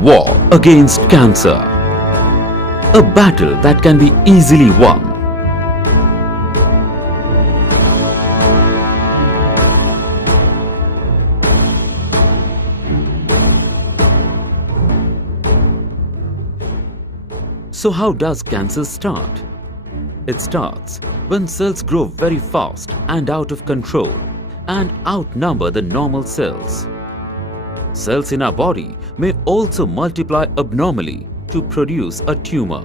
War against cancer. A battle that can be easily won. So how does cancer start? It starts when cells grow very fast and out of control and outnumber the normal cells. Cells in our body may also multiply abnormally to produce a tumor.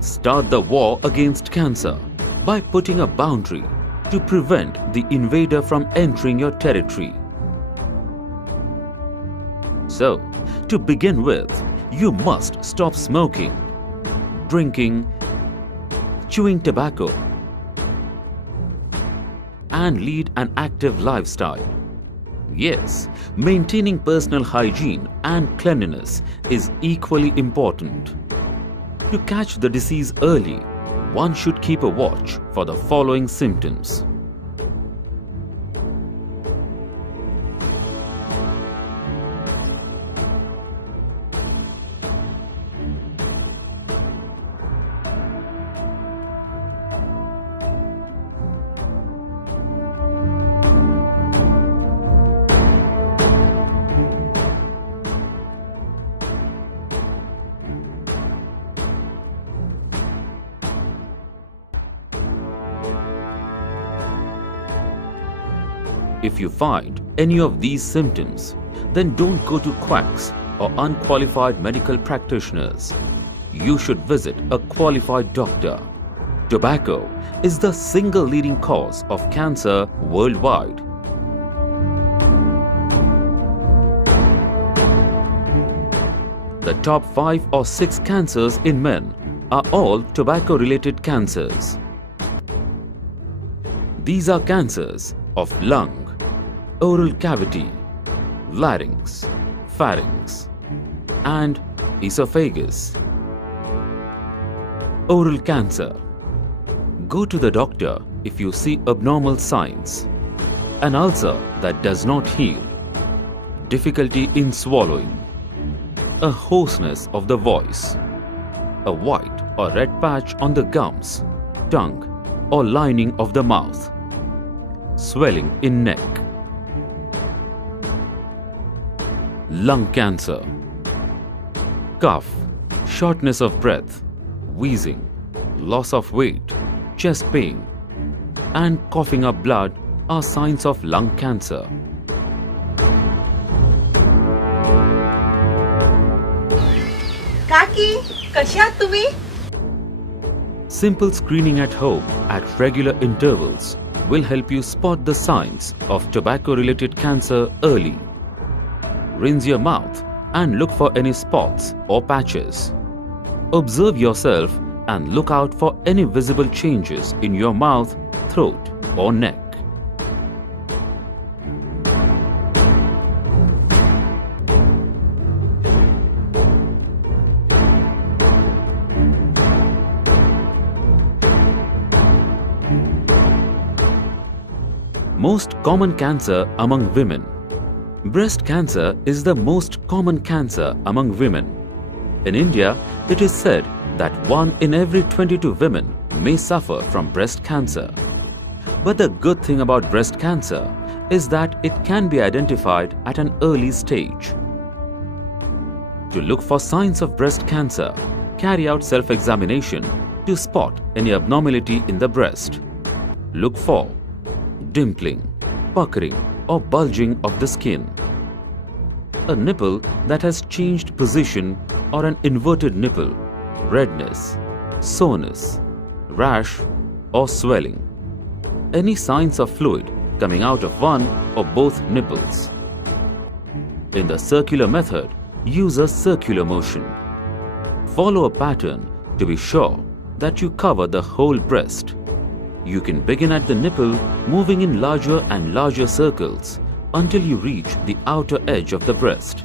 Start the war against cancer by putting a boundary to prevent the invader from entering your territory. So, to begin with, you must stop smoking, drinking, chewing tobacco, and lead an active lifestyle. Yes, maintaining personal hygiene and cleanliness is equally important. To catch the disease early, one should keep a watch for the following symptoms. If you find any of these symptoms, then don't go to quacks or unqualified medical practitioners. You should visit a qualified doctor. Tobacco is the single leading cause of cancer worldwide. The top 5 or 6 cancers in men are all tobacco-related cancers. These are cancers of lung, oral cavity, larynx, pharynx, and esophagus. Oral cancer. Go to the doctor if you see abnormal signs. An ulcer that does not heal, difficulty in swallowing, a hoarseness of the voice, a white or red patch on the gums, tongue, or lining of the mouth, swelling in neck. Lung cancer. Cough, shortness of breath, wheezing, loss of weight, chest pain, and coughing up blood are signs of lung cancer. Kaki, कशी आहात तुम्ही? Simple screening at home at regular intervals will help you spot the signs of tobacco-related cancer early. Rinse your mouth and look for any spots or patches. Observe yourself and look out for any visible changes in your mouth, throat, or neck. Most common cancer among women. Breast cancer is the most common cancer among women. In India, it is said that 1 in every 22 women may suffer from breast cancer. But the good thing about breast cancer is that it can be identified at an early stage. To look for signs of breast cancer, carry out self-examination to spot any abnormality in the breast. Look for dimpling, puckering, or bulging of the skin, a nipple that has changed position or an inverted nipple, redness, soreness, rash, or swelling, any signs of fluid coming out of one or both nipples. In the circular method, use a circular motion. Follow a pattern to be sure that you cover the whole breast. You can begin at the nipple, moving in larger and larger circles until you reach the outer edge of the breast.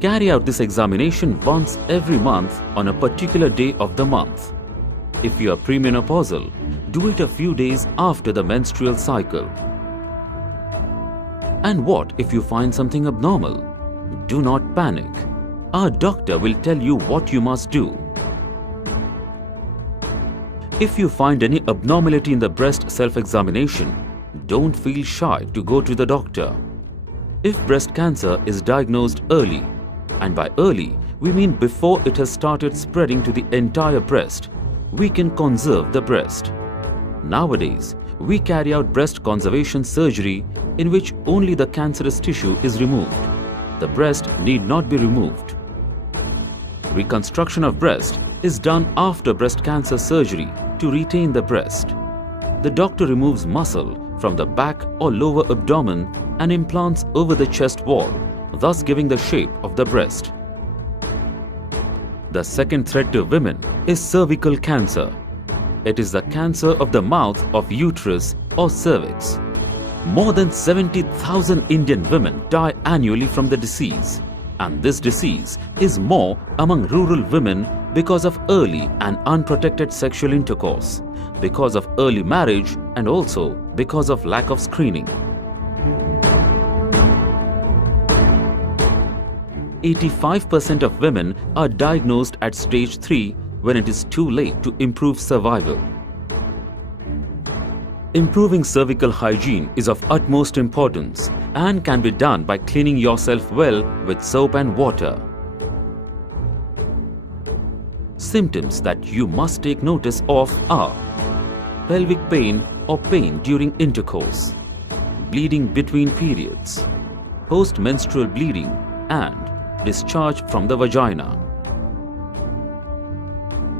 Carry out this examination once every month on a particular day of the month. If you are premenopausal, do it a few days after the menstrual cycle. And what if you find something abnormal? Do not panic. Our doctor will tell you what you must do. If you find any abnormality in the breast self-examination, don't feel shy to go to the doctor. If breast cancer is diagnosed early, and by early we mean before it has started spreading to the entire breast, we can conserve the breast. Nowadays, we carry out breast conservation surgery in which only the cancerous tissue is removed. The breast need not be removed. Reconstruction of breast is done after breast cancer surgery to retain the breast. The doctor removes muscle from the back or lower abdomen and implants over the chest wall, thus giving the shape of the breast. The second threat to women is cervical cancer. It is the cancer of the mouth of uterus or cervix. More than 70,000 Indian women die annually from the disease, and this disease is more among rural women because of early and unprotected sexual intercourse, because of early marriage, and also because of lack of screening. 85% of women are diagnosed at stage 3 when it is too late to improve survival. Improving cervical hygiene is of utmost importance and can be done by cleaning yourself well with soap and water. Symptoms that you must take notice of are pelvic pain or pain during intercourse, bleeding between periods, post-menstrual bleeding, and discharge from the vagina.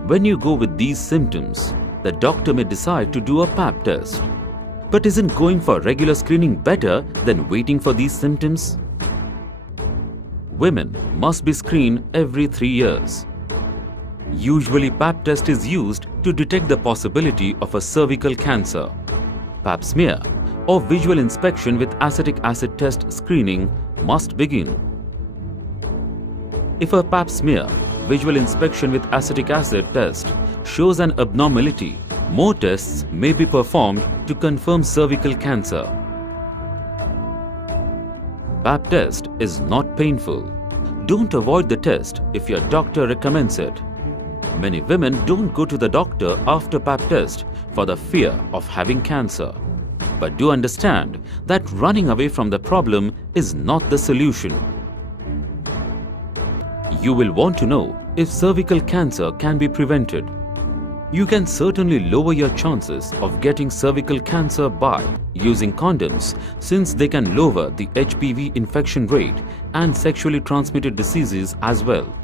When you go with these symptoms, the doctor may decide to do a PAP test. But isn't going for regular screening better than waiting for these symptoms? Women must be screened every 3 years. Usually PAP test is used to detect the possibility of a cervical cancer. PAP smear or visual inspection with acetic acid test screening must begin. If a PAP smear, visual inspection with acetic acid test, shows an abnormality, more tests may be performed to confirm cervical cancer. PAP test is not painful. Don't avoid the test if your doctor recommends it. Many women don't go to the doctor after PAP test for the fear of having cancer. But do understand that running away from the problem is not the solution. You will want to know if cervical cancer can be prevented. You can certainly lower your chances of getting cervical cancer by using condoms, since they can lower the HPV infection rate and sexually transmitted diseases as well.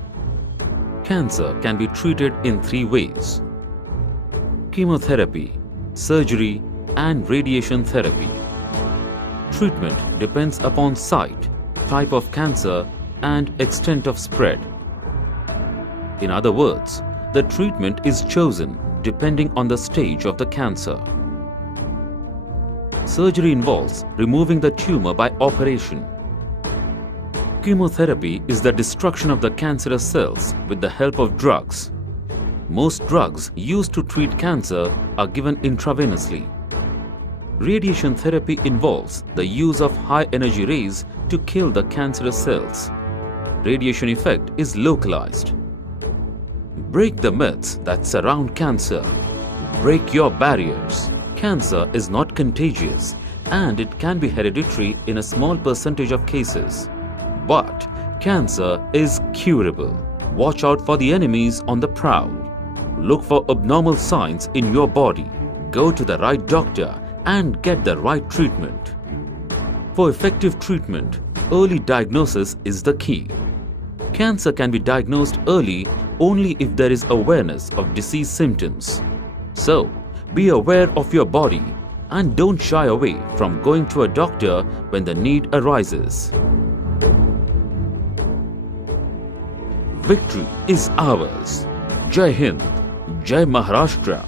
Cancer can be treated in 3 ways: chemotherapy, surgery, and radiation therapy. Treatment depends upon site, type of cancer, and extent of spread. In other words, the treatment is chosen depending on the stage of the cancer. Surgery involves removing the tumor by operation. Chemotherapy is the destruction of the cancerous cells with the help of drugs. Most drugs used to treat cancer are given intravenously. Radiation therapy involves the use of high-energy rays to kill the cancerous cells. Radiation effect is localized. Break the myths that surround cancer. Break your barriers. Cancer is not contagious and it can be hereditary in a small percentage of cases. But cancer is curable. Watch out for the enemies on the prowl. Look for abnormal signs in your body. Go to the right doctor and get the right treatment. For effective treatment, early diagnosis is the key. Cancer can be diagnosed early only if there is awareness of disease symptoms. So, be aware of your body and don't shy away from going to a doctor when the need arises. Victory is ours. Jai Hind, Jai Maharashtra.